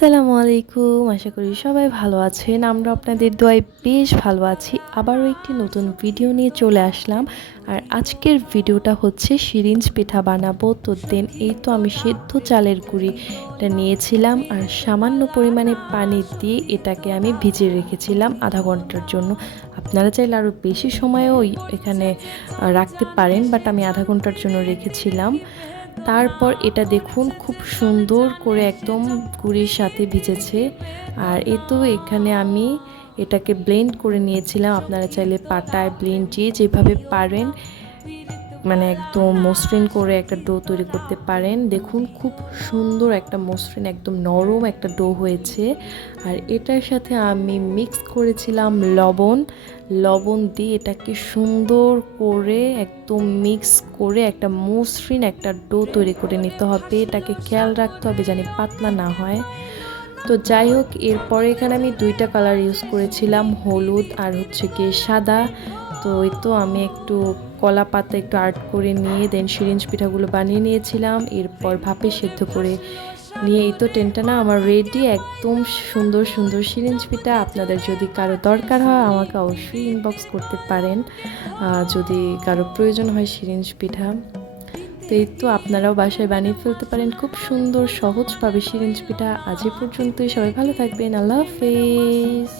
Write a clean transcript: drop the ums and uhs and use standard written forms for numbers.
আসসালামু আলাইকুম। আশা করি সবাই ভালো আছেন। আমরা আপনাদের দোয়ায় বেশ ভালো আছি। আবারও একটি নতুন ভিডিও নিয়ে চলে আসলাম। আর আজকের ভিডিওটা হচ্ছে সিরিঞ্জ পিঠা বানাবো। তো দেন এই তো আমি সেদ্ধ চালের গুঁড়িটা নিয়েছিলাম আর সামান্য পরিমাণে পানি দিয়ে এটাকে আমি ভিজিয়ে রেখেছিলাম আধা ঘন্টার জন্য। আপনারা চাইলে আরও বেশি সময়ও এখানে রাখতে পারেন, বাট আমি আধা ঘন্টার জন্য রেখেছিলাম। তারপর এটা দেখুন খুব সুন্দর করে একদম গুড়ির সাথে ভিজেছে। আর এ তো এখানে আমি এটাকে ব্লেন্ড করে নিয়েছিলাম। আপনারা চাইলে পাটায় ব্লেন্ড যেভাবে পারেন মানে একদম মসৃণ করে একটা ডো তৈরি করতে পারেন। দেখুন খুব সুন্দর একটা মসৃণ একদম নরম একটা ডো হয়েছে। আর এটার সাথে আমি মিক্স করেছিলাম লবণ দিয়ে এটাকে সুন্দর করে একদম মিক্স করে একটা মসৃণ একটা ডো তৈরি করে নিতে হবে। এটাকে খেয়াল রাখতে হবে যেন পাতলা না হয়। তো যাই হোক, এরপরে এখানে আমি দুইটা কালার ইউজ করেছিলাম, হলুদ আর হচ্ছে গিয়ে সাদা। তো এই তো আমি একটু কলা পাতা একটু আর্ট করে নিয়ে দেন সিরিঞ্জ পিঠাগুলো বানিয়ে নিয়েছিলাম। এরপর ভাপে সেদ্ধ করে নিয়ে এই তো টেনটানা আমার রেডি, একদম সুন্দর সুন্দর সিরিঞ্জ পিঠা। আপনাদের যদি কারো দরকার হয় আমাকে অবশ্যই ইনবক্স করতে পারেন যদি কারো প্রয়োজন হয় সিরিঞ্জ পিঠা। তো এই তো আপনারাও বাসায় বানিয়ে ফেলতে পারেন খুব সুন্দর সহজভাবে সিরিঞ্জ পিঠা। আজ এ পর্যন্তই, সবাই ভালো থাকবেন। আল্লাহ হাফেজ।